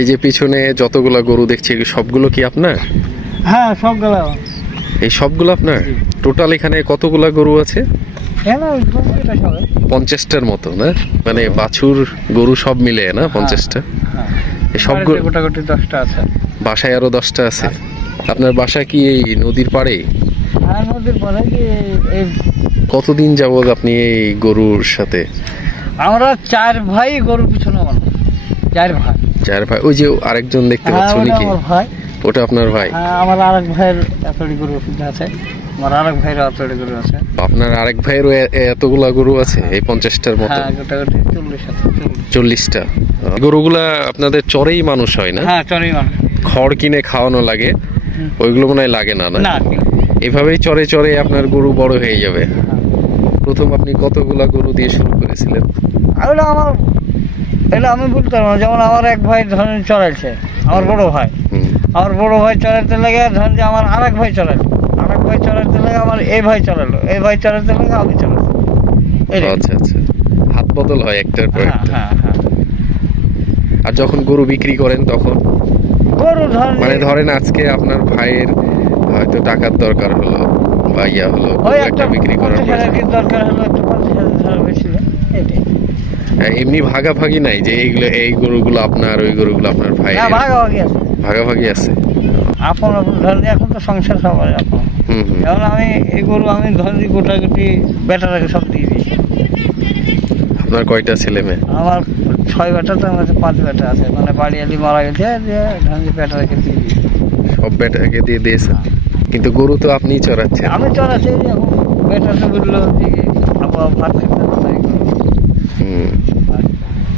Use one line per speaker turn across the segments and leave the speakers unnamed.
এই যে পিছনে যতগুলো গরু দেখছি সবগুলো কি আপনার?
হ্যাঁ সবগুলো।
এই সবগুলো আপনার? টোটাল এখানে কতগুলা গরু আছে?
হ্যাঁ
পঞ্চাশটার মতো না? মানে বাছুর গরু সব মিলে না? পঞ্চাশটা?
হ্যাঁ।
সবগুলো
গোটাগুটি দশটা আছে।
বাসায় আরও দশটা আছে? আপনার বাসা কি এই নদীর পাড়ে?
নদীর
কতদিন যাবত আপনি এই গরুর সাথে?
আমরা চার ভাই গরুর পিছনে চার ভাই।
চার ভাই ওই যে আরেকজন দেখতে
হ্যাঁ
পাচ্ছ নাকি? ওটা আপনার ভাই?
হ্যাঁ আমার আরেক ভাইয়ের এতটি গরু আছে। আমার আরেক ভাইয়ের এতটি গরু আছে।
আপনার আরেক এ- এতগুলা গরু আছে এই পঞ্চাশটার মতো?
হ্যাঁ
চল্লিশটা। গরুগুলা আপনাদের চরেই মানুষ হয় না? খড় কিনে খাওয়ানো লাগে ওইগুলো মনে হয় লাগে না না? এভাবেই চরে চরে আপনার গরু বড় হয়ে যাবে। প্রথম আপনি কতগুলা গরু দিয়ে শুরু করেছিলেন?
আমার এটা আমি বলতে পারব যেমন আমার এক ভাই ধরেন চড়াইছে আমার বড় ভাই। আমার বড় ভাই চড়াইতে লাগে ধরেন যে আমার আরেক ভাই চড়াইলো আরেক ভাই চড়াইতে লাগে আমার এই ভাই চড়ালো এই ভাই চড়াইতে লাগে আমি এই
আচ্ছা আচ্ছা। হাত বদল হয় একটার পর
হ্যাঁ হ্যাঁ হ্যাঁ।
আর যখন গরু বিক্রি করেন তখন?
গরু ধরেন
মানে ধরেন আজকে আপনার ভাইয়ের হয়তো টাকার দরকার হলো বা ইয়া হলো
একটা
বিক্রি করার
দরকার হলো একটু পঞ্চাশ হাজার
হ্যাঁ, এমনি ভাগাভাগি নাই যে এইগুলো এই গরুগুলো আপনার ওই গরুগুলো আপনার ভাই।
ভাগাভাগি আছে।
ভাগাভাগি আছে।
আপন আপন ধরেন যে এখন তো সংসার সবার আপন। যেমন আমি এই গরু আমি ধরেন যে গোটাগুটি বেটাটাকে সব দিয়ে দিয়েছি
আপনার কয়টা ছেলে মেয়ে?
আমার ছয় বেটা তো আমার পাঁচ বেটা আছে। মানে বাড়ি আলি মারা গেছে দিয়ে ধরেন যে বেটাটাকে দিয়ে দিয়েছি
সব বেটাকে দিয়ে দিয়েছেন? কিন্তু গরু তো আপনিই চড়াচ্ছেন।
আমি চড়াচ্ছি যে এখন বেটাটা বলল যে আবার ভাত খেতে।
হুম।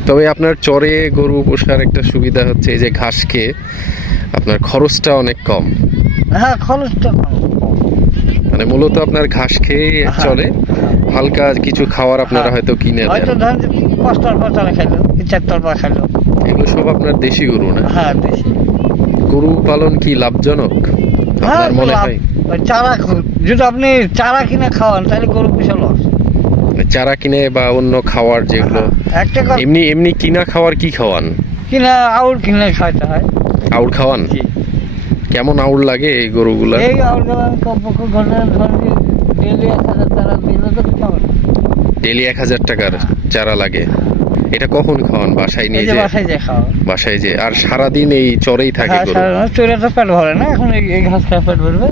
তবে আপনার চরে গরু পোষার একটা সুবিধা হচ্ছে এই যে ঘাস খেয়ে আপনার খরচটা অনেক কম।
হ্যাঁ খরচটা কম।
মানে মূলত আপনার ঘাস খেয়ে
হ্যাঁ।
চলে হালকা কিছু খাওয়ার আপনারা
হ্যাঁ।
হয়তো কিনে
হয়তো
দেন
ধরেন পাঁচটার পর তারা খাইলো চারটার পর খাইলো।
এগুলো সব আপনার দেশি গরু না?
হ্যাঁ বেশি
গরু পালন কি লাভজনক?
হ্যাঁ
আপনার মনে হয়?
চারা যদি আপনি চারা কিনে খাওয়ান তাহলে গরু
মানে চারা কিনে বা অন্য খাওয়ার যেগুলো
একটা
এমনি এমনি কিনা খাওয়ার কি খাওয়ান?
কিনা আউল কিনে খাইতে হয়।
আউর খাওয়ান? কেমন আউর লাগে এই গরুগুলা?
এই আউলগুলো কমপক্ষে ধরেন যে ডেলি এক হাজার টাকা দিলে তো কিছু হবে। না।
ডেলি এক হাজার টাকার চারা লাগে। এটা কখন খাওয়ান? বাসায় নিয়ে
যে বাসায় যে খাওয়া
বাসায় যে আর সারাদিন এই চরেই থাকে
হ্যাঁ
গরু?
সারা চুরে তো পেট ভরে না এখন এই ঘাস খায় পেট ভরবে।